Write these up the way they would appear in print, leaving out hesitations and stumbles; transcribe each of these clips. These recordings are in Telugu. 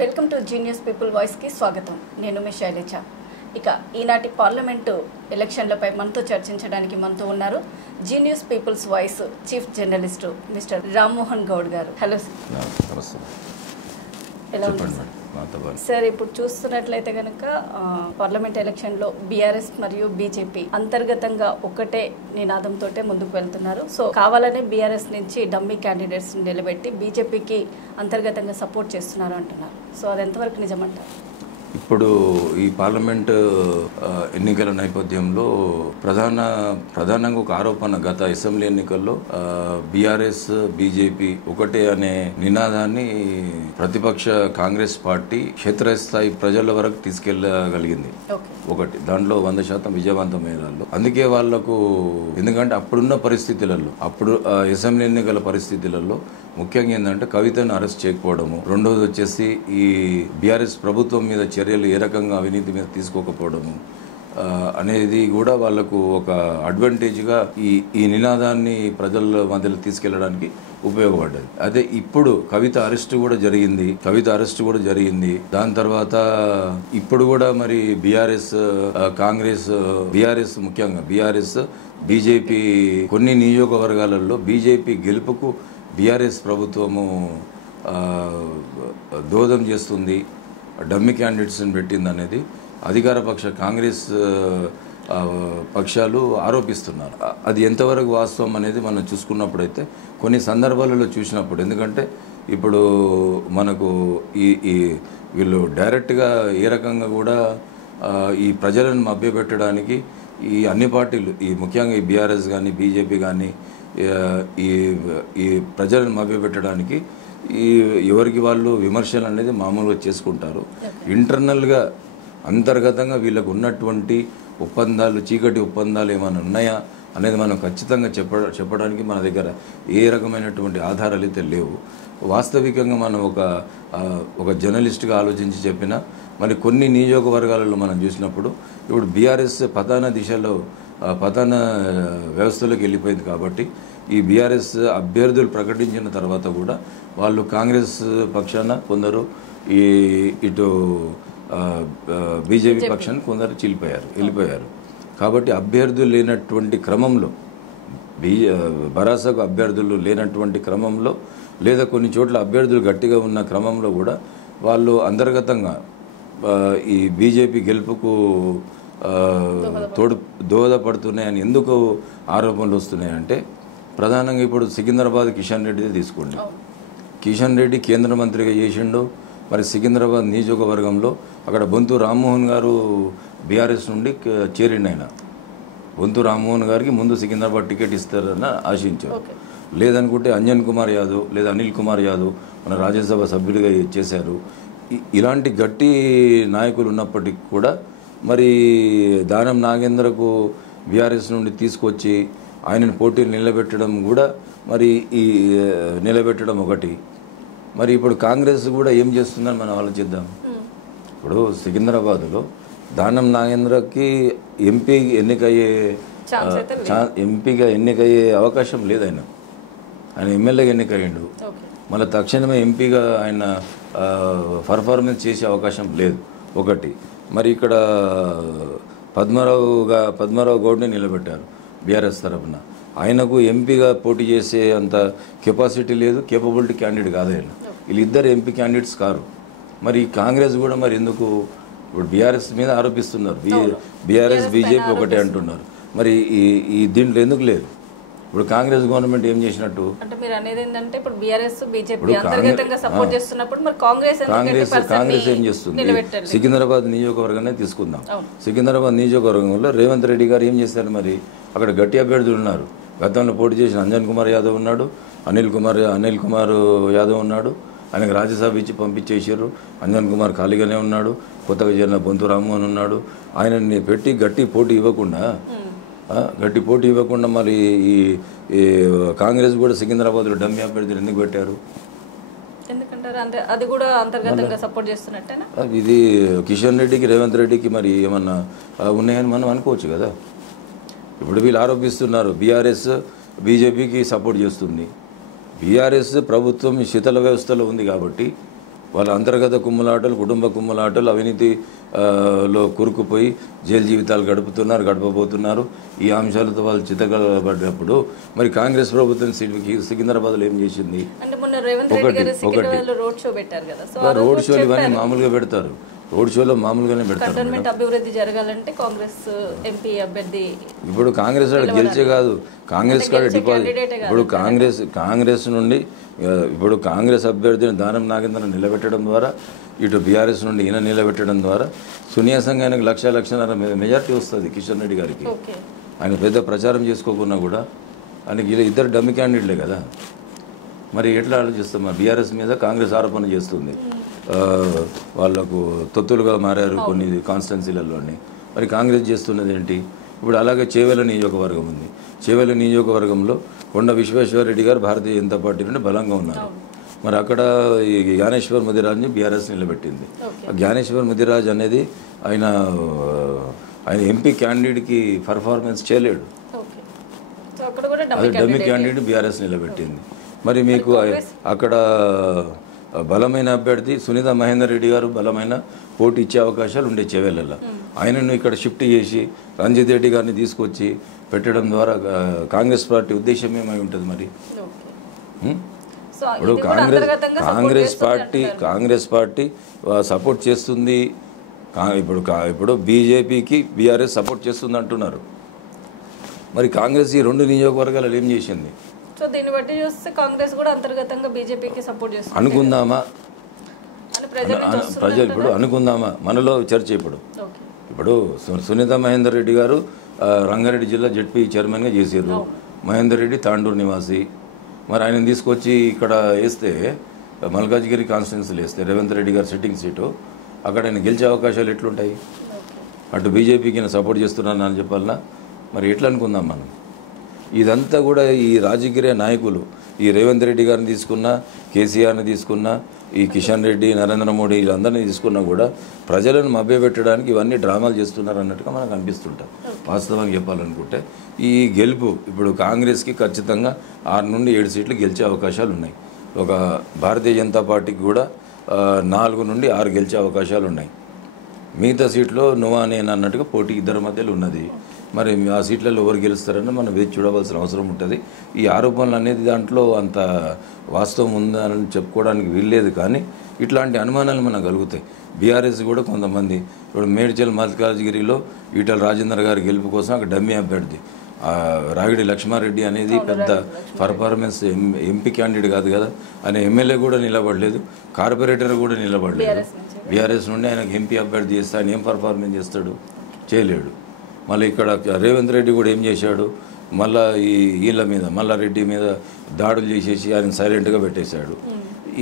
Welcome to genius people voice కి స్వాగతం. నేను మీ శైలజ. ఇక ఈనాటి పార్లమెంటు ఎలక్షన్లపై మనతో చర్చించడానికి మనతో ఉన్నారు genius people's voice chief journalist mister Rammohan Goud గారు. హలో నమస్తే. ఎలా ఉన్నారు సార్? ఇప్పుడు చూస్తున్నట్లయితే కనుక పార్లమెంట్ ఎలక్షన్లో బీఆర్ఎస్ మరియు బీజేపీ అంతర్గతంగా ఒకటే నినాదంతో ముందుకు వెళ్తున్నారు. సో కావాలనే బీఆర్ఎస్ నుంచి డమ్మీ క్యాండిడేట్స్ నిలబెట్టి బీజేపీకి అంతర్గతంగా సపోర్ట్ చేస్తున్నారు అంటున్నారు. సో అది ఎంతవరకు నిజమంటారు? ఇప్పుడు ఈ పార్లమెంట్ ఎన్నికల నేపథ్యంలో ప్రధానంగా ఒక ఆరోపణ, గత అసెంబ్లీ ఎన్నికల్లో బీఆర్ఎస్ బీజేపీ ఒకటే అనే నినాదాన్ని ప్రతిపక్ష కాంగ్రెస్ పార్టీ క్షేత్రస్థాయి ప్రజల వరకు తీసుకెళ్లగలిగింది. ఒకటి దాంట్లో 100% విజయవంతమైన. అందుకే వాళ్లకు, ఎందుకంటే అప్పుడున్న పరిస్థితులలో, అప్పుడు అసెంబ్లీ ఎన్నికల పరిస్థితులలో ముఖ్యంగా ఏంటంటే కవితను అరెస్ట్ చేయకపోవడము, రెండోది వచ్చేసి ఈ బీఆర్ఎస్ ప్రభుత్వం మీద చర్యలు ఏ రకంగా అవినీతి మీద తీసుకోకపోవడము అనేది కూడా వాళ్లకు ఒక అడ్వాంటేజ్గా ఈ నినాదాన్ని ప్రజల మధ్యలో తీసుకెళ్లడానికి ఉపయోగపడ్డది. అదే ఇప్పుడు కవిత అరెస్ట్ కూడా జరిగింది. దాని తర్వాత ఇప్పుడు కూడా మరి ముఖ్యంగా బీఆర్ఎస్ బీజేపీ కొన్ని నియోజకవర్గాలలో బీజేపీ గెలుపుకు బీఆర్ఎస్ ప్రభుత్వము దోహదం చేస్తుంది, డమ్మీ క్యాండిడేట్స్ని పెట్టింది అనేది అధికార పక్ష కాంగ్రెస్ పక్షాలు ఆరోపిస్తున్నారు. అది ఎంతవరకు వాస్తవం అనేది మనం చూసుకున్నప్పుడైతే కొన్ని సందర్భాలలో చూసినప్పుడు, ఎందుకంటే ఇప్పుడు మనకు ఈ వీళ్ళు డైరెక్ట్గా ఏ రకంగా కూడా ఈ ప్రజలను మభ్యపెట్టడానికి ఈ అన్ని పార్టీలు, ఈ ముఖ్యంగా ఈ బీఆర్ఎస్ కానీ బీజేపీ కానీ ఈ ప్రజలను మభ్యపెట్టడానికి ఎవరికి వాళ్ళు విమర్శలు అనేది మామూలుగా చేసుకుంటారు. ఇంటర్నల్గా అంతర్గతంగా వీళ్ళకు ఉన్నటువంటి ఒప్పందాలు, చీకటి ఒప్పందాలు ఏమైనా ఉన్నాయా అనేది మనం ఖచ్చితంగా చెప్పడానికి మన దగ్గర ఏ రకమైనటువంటి ఆధారాలు అయితే లేవు. వాస్తవికంగా మనం ఒక జర్నలిస్ట్గా ఆలోచించి చెప్పినా మరి కొన్ని నియోజకవర్గాలలో మనం చూసినప్పుడు ఇప్పుడు బీఆర్ఎస్ పతన వ్యవస్థలోకి వెళ్ళిపోయింది. కాబట్టి ఈ బీఆర్ఎస్ అభ్యర్థులు ప్రకటించిన తర్వాత కూడా వాళ్ళు కాంగ్రెస్ పక్షాన కొందరు, ఇటు బీజేపీ పక్షాన కొందరు వెళ్ళిపోయారు. కాబట్టి అభ్యర్థులు లేనటువంటి క్రమంలో, భరాసాకు అభ్యర్థులు లేనటువంటి క్రమంలో, లేదా కొన్ని చోట్ల అభ్యర్థులు గట్టిగా ఉన్న క్రమంలో కూడా వాళ్ళు అంతర్గతంగా ఈ బీజేపీ గెలుపుకు దోహదపడుతున్నాయని ఎందుకు ఆరోపణలు వస్తున్నాయంటే, ప్రధానంగా ఇప్పుడు సికింద్రాబాద్ కిషన్ రెడ్డిది తీసుకోండి. కిషన్ రెడ్డి కేంద్ర మంత్రిగా చేసిండు. మరి సికింద్రాబాద్ నియోజకవర్గంలో అక్కడ బొంతు రామ్మోహన్ గారు బీఆర్ఎస్ నుండి చేరిండు. ఆయన బొంతు రామ్మోహన్ గారికి ముందు సికింద్రాబాద్ టికెట్ ఇస్తారని ఆశించారు. లేదనుకుంటే అంజన్ కుమార్ యాదవ్ లేదా అనిల్ కుమార్ యాదవ్ మన రాజ్యసభ సభ్యులుగా చేశారు. ఇలాంటి గట్టి నాయకులు ఉన్నప్పటికీ కూడా మరి దానం నాగేంద్రకు బీఆర్ఎస్ నుండి తీసుకొచ్చి ఆయనను పోటీలు నిలబెట్టడం కూడా, మరి నిలబెట్టడం ఒకటి. మరి ఇప్పుడు కాంగ్రెస్ కూడా ఏం చేస్తుందని మనం ఆలోచిద్దాం. ఇప్పుడు సికింద్రాబాద్లో దానం నాగేంద్రకి ఎంపీగా ఎన్నికయ్యే అవకాశం లేదు. ఆయన ఎమ్మెల్యేగా ఎన్నికయ్యిండు. మళ్ళీ తక్షణమే ఎంపీగా ఆయన పర్ఫార్మెన్స్ చేసే అవకాశం లేదు ఒకటి. మరి ఇక్కడ పద్మారావు గౌడ్ని నిలబెట్టారు బీఆర్ఎస్ తరఫున. ఆయనకు ఎంపీగా పోటీ చేసే అంత కెపాసిటీ లేదు, కేపబిలిటీ క్యాండిడేట్ కాదు ఆయన. వీళ్ళిద్దరు ఎంపీ క్యాండిడేట్స్ కారు. మరి కాంగ్రెస్ కూడా మరి ఎందుకు ఇప్పుడు బీఆర్ఎస్ మీద ఆరోపిస్తున్నారు, బీఆర్ఎస్ బీజేపీ ఒకటే అంటున్నారు. మరి ఈ దీంట్లో ఎందుకు లేదు? ఇప్పుడు కాంగ్రెస్ గవర్నమెంట్ ఏం చేసినట్టు? అంటే మీరు అనేది ఏంటంటే ఇప్పుడు బీఆర్ఎస్ బీజేపీ అంతర్గతంగా సపోర్ట్ చేస్తున్నప్పుడు మరి కాంగ్రెస్ ఏం చేస్తుంది? సికింద్రాబాద్ నియోజకవర్గాన్ని తీసుకుందాం. సికింద్రాబాద్ నియోజకవర్గంలో రేవంత్ రెడ్డి గారు ఏం చేశారు? మరి అక్కడ గట్టి అభ్యర్థులు ఉన్నారు. గతంలో పోటీ చేసిన అంజన్ కుమార్ యాదవ్ ఉన్నాడు, అనిల్ కుమార్ యాదవ్ ఉన్నాడు. ఆయనకు రాజ్యసభ ఇచ్చి పంపించేసారు. అంజన్ కుమార్ ఖాళీగానే ఉన్నాడు. కొత్తగా చేరిన బొంతు రామ్మోహన్ ఉన్నాడు. ఆయనని పెట్టి గట్టి పోటీ ఇవ్వకుండా మరి ఈ కాంగ్రెస్ కూడా సికింద్రాబాద్లో డమ్మీ అభ్యర్థులు ఎందుకు పెట్టారు? ఇది కిషన్ రెడ్డికి రేవంత్ రెడ్డికి మరి ఏమన్నా ఉన్నాయని మనం అనుకోవచ్చు కదా. ఇప్పుడు వీళ్ళు ఆరోపిస్తున్నారు బీఆర్ఎస్ బీజేపీకి సపోర్ట్ చేస్తుంది. బీఆర్ఎస్ ప్రభుత్వం శీతల వ్యవస్థలో ఉంది కాబట్టి వాళ్ళ అంతర్గత కుమ్ములాటలు, కుటుంబ కుమ్ములాటలు, అవినీతి లో కురుకుపోయి జైలు జీవితాలు గడపబోతున్నారు. ఈ అంశాలతో వాళ్ళు చిత్తగలబడ్డప్పుడు మరి కాంగ్రెస్ ప్రభుత్వం సికింద్రాబాద్లో ఏం చేసింది? రోడ్ షోలు ఇవన్నీ మామూలుగా పెడతారు. రోడ్ షోలో మామూలుగానే పెడతారు. అభివృద్ధి జరగాలంటే కాంగ్రెస్ ఎంపీ అభ్యర్థి ఇప్పుడు కాంగ్రెస్ వాడు గెలిచే కాదు, కాంగ్రెస్ కాడ డిపాజిట్. ఇప్పుడు కాంగ్రెస్ నుండి ఇప్పుడు కాంగ్రెస్ అభ్యర్థిని దానం నాగేంద్రను నిలబెట్టడం ద్వారా, ఇటు బీఆర్ఎస్ నుండి ఈయన నిలబెట్టడం ద్వారా సున్యాసంగా ఆయనకు లక్షన్నర మెజార్టీ వస్తుంది కిషన్ రెడ్డి గారికి. ఆయన పెద్ద ప్రచారం చేసుకోకున్నా కూడా ఆయనకి ఇద్దరు డమ్మి క్యాండిడేట్లే కదా. మరి ఎట్లా ఆలోచిస్తాం? బీఆర్ఎస్ మీద కాంగ్రెస్ ఆరోపణ చేస్తుంది, వాళ్లకు తొత్తులుగా మారారు కొన్ని కాన్స్టిట్యున్సీలలోని. మరి కాంగ్రెస్ చేస్తున్నది ఏంటి? ఇప్పుడు అలాగే చేవెళ్ళ నియోజకవర్గం ఉంది. చేవెళ్ళ నియోజకవర్గంలో కొండ విశ్వేశ్వరరెడ్డి గారు భారతీయ జనతా పార్టీ నుండి బలంగా ఉన్నారు. మరి అక్కడ ఈ జ్ఞానేశ్వర్ ముదిరాజ్ని బీఆర్ఎస్ నిలబెట్టింది. జ్ఞానేశ్వర్ ముదిరాజ్ అనేది ఆయన ఎంపీ క్యాండిడేట్కి పర్ఫార్మెన్స్ చేయలేడు, అది డమ్మీ క్యాండిడేట్ బీఆర్ఎస్ నిలబెట్టింది. మరి మీకు అక్కడ బలమైన అభ్యర్థి సునీత మహేందర్ రెడ్డి గారు బలమైన పోటీ ఇచ్చే అవకాశాలు ఉండే చేవెళ్ళలో. ఆయనను ఇక్కడ షిఫ్ట్ చేసి రంజిత్ రెడ్డి గారిని తీసుకొచ్చి పెట్టడం ద్వారా కాంగ్రెస్ పార్టీ ఉద్దేశం ఏమై ఉంటుంది? మరి ఇప్పుడు కాంగ్రెస్ పార్టీ సపోర్ట్ చేస్తుంది. ఇప్పుడు బీజేపీకి బీఆర్ఎస్ సపోర్ట్ చేస్తుంది అంటున్నారు. మరి కాంగ్రెస్ ఈ రెండు నియోజకవర్గాలు ఏం చేసింది? సో దీన్ని బట్టి చూస్తే కాంగ్రెస్ కూడా అంతర్గతంగా బీజేపీకి సపోర్ట్ చేస్తుంది అనుకుందామా? ప్రజలు ఇప్పుడు అనుకుందామా? మనలో చర్చ ఇప్పుడు సునీత మహేందర్ రెడ్డి గారు రంగారెడ్డి జిల్లా జెడ్పీ చైర్మన్గా చేసారు. మహేందర్ రెడ్డి తాండూరు నివాసి. మరి ఆయన తీసుకొచ్చి ఇక్కడ వేస్తే మల్కాజ్గిరి కాన్స్టిట్యున్సీలు వేస్తే రేవంత్ రెడ్డి గారు సిట్టింగ్ సీటు, అక్కడ ఆయన గెలిచే అవకాశాలు ఎట్లుంటాయి? అటు బీజేపీకి నేను సపోర్ట్ చేస్తున్నాను అని చెప్పాలన్నా మరి ఎట్లా అనుకుందాం మనం? ఇదంతా కూడా ఈ రాజకీయ నాయకులు, ఈ రేవంత్ రెడ్డి గారిని తీసుకున్నా, కేసీఆర్ని తీసుకున్నా, ఈ కిషన్ రెడ్డి, నరేంద్ర మోడీ వీళ్ళందరినీ తీసుకున్నా కూడా ప్రజలను మభ్యపెట్టడానికి ఇవన్నీ డ్రామాలు చేస్తున్నారు అన్నట్టుగా మనకు అనిపిస్తుంటాం. వాస్తవంగా చెప్పాలనుకుంటే ఈ గెలుపు ఇప్పుడు కాంగ్రెస్కి ఖచ్చితంగా 6 నుండి 7 సీట్లు గెలిచే అవకాశాలు ఉన్నాయి. ఒక భారతీయ జనతా పార్టీకి కూడా 4 నుండి 6 గెలిచే అవకాశాలు ఉన్నాయి. మిగతా సీట్లో నువ్వా నేను అన్నట్టుగా పోటీ ఇద్దరి మధ్యలో ఉన్నది. మరి ఆ సీట్లలో ఎవరు గెలుస్తారని మనం వేచి చూడవలసిన అవసరం ఉంటుంది. ఈ ఆరోపణలు అనేది దాంట్లో అంత వాస్తవం ఉందని చెప్పుకోవడానికి వీల్లేదు, కానీ ఇట్లాంటి అనుమానాలు మనకు కలుగుతాయి. బీఆర్ఎస్ కూడా కొంతమంది ఇప్పుడు మేడ్చల్ మల్కాజ్గిరిలో ఈటల రాజేందర్ గారి గెలుపు కోసం అక్కడ డమ్మీ అభ్యర్థి రాగిడి లక్ష్మారెడ్డి అనేది పెద్ద పర్ఫార్మెన్స్ ఎంపీ క్యాండిడేట్ కాదు కదా, ఆయన ఎమ్మెల్యే కూడా నిలబడలేదు, కార్పొరేటర్ కూడా నిలబడలేదు. బీఆర్ఎస్ నుండి ఆయనకు ఎంపీ అభ్యర్థి చేస్తే ఆయన ఏం పర్ఫార్మెన్స్ చేస్తాడు? చేయలేడు. మళ్ళీ ఇక్కడ రేవంత్ రెడ్డి కూడా ఏం చేశాడు? మళ్ళీ వీళ్ళ మీద మల్లారెడ్డి మీద దాడులు చేసేసి ఆయన సైలెంట్గా పెట్టేశాడు.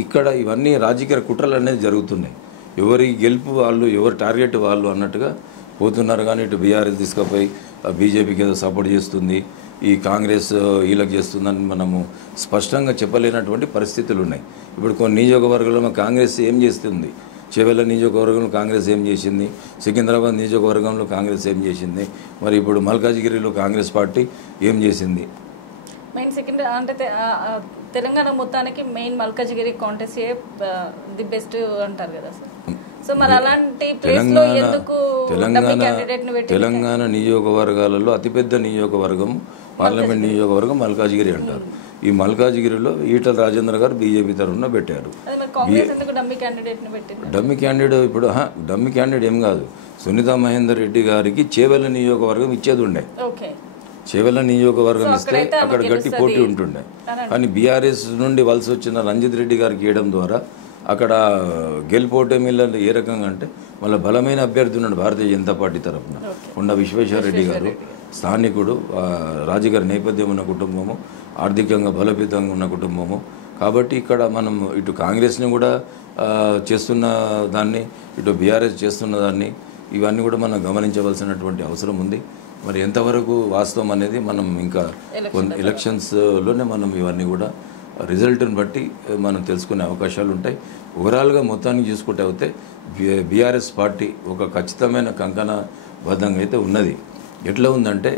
ఇక్కడ ఇవన్నీ రాజకీయ కుట్రలు అనేది జరుగుతున్నాయి. ఎవరి గెలుపు వాళ్ళు, ఎవరి టార్గెట్ వాళ్ళు అన్నట్టుగా పోతున్నారు. కానీ ఇటు బీఆర్ఎస్ తీసుకుపోయి బీజేపీకి ఏదో సపోర్ట్ చేస్తుంది, ఈ కాంగ్రెస్ వీళ్ళకి చేస్తుందని మనము స్పష్టంగా చెప్పలేనటువంటి పరిస్థితులు ఉన్నాయి. ఇప్పుడు కొన్ని నియోజకవర్గాల్లో కాంగ్రెస్ ఏం చేస్తుంది? చేవెళ్ళ నియోజకవర్గంలో కాంగ్రెస్ ఏం చేసింది? సికింద్రాబాద్ నియోజకవర్గంలో కాంగ్రెస్ ఏం చేసింది? మరి ఇప్పుడు మల్కాజ్గిరిలో కాంగ్రెస్ పార్టీ ఏం చేసింది? మెయిన్ అంటే తెలంగాణ మొత్తానికి main Malkajgiri contest the best అంటారు కదా సార్. సో మరి అలాంటి తెలంగాణ నియోజకవర్గాలలో అతిపెద్ద నియోజకవర్గం, పార్లమెంట్ నియోజకవర్గం మల్కాజ్గిరి అంటారు. ఈ మల్కాజ్గిరిలో ఈటల రాజేంద్ర గారు బీజేపీ తరఫున పెట్టారు. డమ్మీ క్యాండిడేట్ ఇప్పుడు డమ్మీ క్యాండిడేట్ ఏం కాదు, సునీత మహేందర్ రెడ్డి గారికి చేవెళ్ళ నియోజకవర్గం ఇచ్చేది ఉండే. చేవెళ్ళ నియోజకవర్గం ఇస్తే అక్కడ గట్టి పోటీ ఉంటుండే. కానీ బీఆర్ఎస్ నుండి వలస వచ్చిన రంజిత్ రెడ్డి గారికి ఇవ్వడం ద్వారా అక్కడ గెలుపోటమిలో ఏ రకంగా అంటే మళ్ళీ బలమైన అభ్యర్థి ఉన్నాడు భారతీయ జనతా పార్టీ తరఫున. కొండ విశ్వేశ్వరరెడ్డి గారు స్థానికుడు, రాజకీయ నేపథ్యం ఉన్న కుటుంబము, ఆర్థికంగా బలోపేతంగా ఉన్న కుటుంబము. కాబట్టి ఇక్కడ మనం ఇటు కాంగ్రెస్ని కూడా చేస్తున్న దాన్ని, ఇటు బీఆర్ఎస్ చేస్తున్న దాన్ని, ఇవన్నీ కూడా మనం గమనించవలసినటువంటి అవసరం ఉంది. మరి ఎంతవరకు వాస్తవం అనేది మనం ఇంకా ఎలక్షన్స్లోనే మనం ఇవన్నీ కూడా రిజల్ట్ని బట్టి మనం తెలుసుకునే అవకాశాలు ఉంటాయి. ఓవరాల్గా మొత్తానికి చూసుకుంటే అయితే బీఆర్ఎస్ పార్టీ ఒక ఖచ్చితమైన కంకణబద్ధంగా అయితే ఉన్నది. ఎట్లా ఉందంటే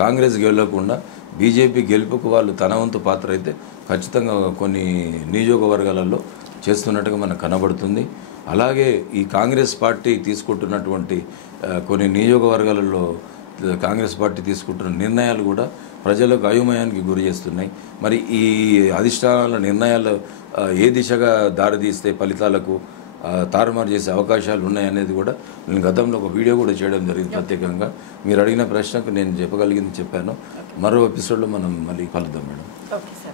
కాంగ్రెస్ గెలవకుండా బీజేపీ గెలుపుకు వాళ్ళు తన వంతు పాత్ర అయితే ఖచ్చితంగా కొన్ని నియోజకవర్గాలలో చేస్తున్నట్టుగా మనకు కనబడుతుంది. అలాగే ఈ కాంగ్రెస్ పార్టీ తీసుకుంటున్నటువంటి కొన్ని నియోజకవర్గాలలో కాంగ్రెస్ పార్టీ తీసుకుంటున్న నిర్ణయాలు కూడా ప్రజలకు అయోమయానికి గురి చేస్తున్నాయి. మరి ఈ అధిష్టానాల నిర్ణయాలు ఏ దిశగా దారితీస్తే ఫలితాలకు తారుమారు చేసే అవకాశాలు ఉన్నాయనేది కూడా నేను గతంలో ఒక వీడియో కూడా చేయడం జరిగింది ప్రత్యేకంగా. మీరు అడిగిన ప్రశ్నకు నేను చెప్పగలిగింది చెప్పాను. మరో ఎపిసోడ్లో మనం మళ్ళీ కలుద్దాం మేడం. Okay sir.